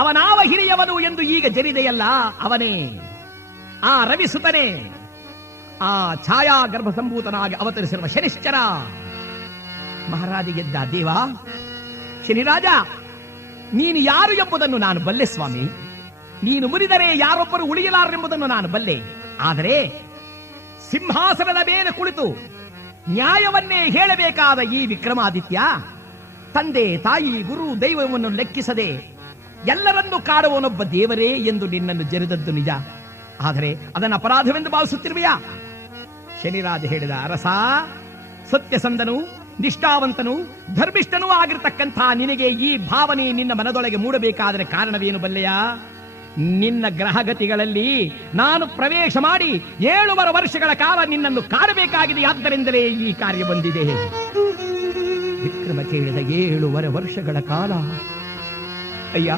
ಅವನಾವ ಹಿರಿಯವನು ಎಂದು ಈಗ ಜರಿದೆಯಲ್ಲ, ಅವನೇ ಆ ರವಿಸುತನೇ, ಆ ಛಾಯಾ ಗರ್ಭಸಂಭೂತನಾಗಿ ಅವತರಿಸಿರುವ ಶನಿಶ್ಚರ. ಮಹಾರಾಜ ಗೆದ್ದ. ದೇವ ಶನಿರಾಜ, ನೀನು ಯಾರು ಎಂಬುದನ್ನು ನಾನು ಬಲ್ಲೆ ಸ್ವಾಮಿ. ನೀನು ಮುರಿದರೆ ಯಾರೊಬ್ಬರು ಉಳಿಯಲಾರೆಂಬುದನ್ನು ನಾನು ಬಲ್ಲೆ. ಆದರೆ ಸಿಂಹಾಸನದ ಮೇಲೆ ಕುಳಿತು ನ್ಯಾಯವನ್ನೇ ಹೇಳಬೇಕಾದ ಈ ವಿಕ್ರಮಾದಿತ್ಯ, ತಂದೆ ತಾಯಿ ಗುರು ದೈವವನ್ನು ಲೆಕ್ಕಿಸದೆ ಎಲ್ಲರನ್ನೂ ಕಾಡುವನೊಬ್ಬ ದೇವರೇ ಎಂದು ನಿನ್ನನ್ನು ಜರಿದದ್ದು ನಿಜ. ಆದರೆ ಅದನ್ನು ಅಪರಾಧವೆಂದು ಭಾವಿಸುತ್ತಿರುವೆಯಾ? ಶನಿರಾಜ ಹೇಳಿದ, ಅರಸ, ಸತ್ಯಸಂಧನು, ನಿಷ್ಠಾವಂತನು, ಧರ್ಮಿಷ್ಠನೂ ಆಗಿರತಕ್ಕಂಥ ನಿನಗೆ ಈ ಭಾವನೆ ನಿನ್ನ ಮನದೊಳಗೆ ಮೂಡಬೇಕಾದರೆ ಕಾರಣವೇನು ಬಲ್ಲೆಯ? ನಿನ್ನ ಗ್ರಹಗತಿಗಳಲ್ಲಿ ನಾನು ಪ್ರವೇಶ ಮಾಡಿ 7 ವರ್ಷಗಳ ಕಾಲ ನಿನ್ನನ್ನು ಕಾಡಬೇಕಾಗಿದೆ. ಆದ್ದರಿಂದಲೇ ಈ ಕಾರ್ಯ ಬಂದಿದೆ. ವಿಕ್ರಮ ಕೇಳಿದ 7 ವರ್ಷಗಳ ಕಾಲ. ಅಯ್ಯ,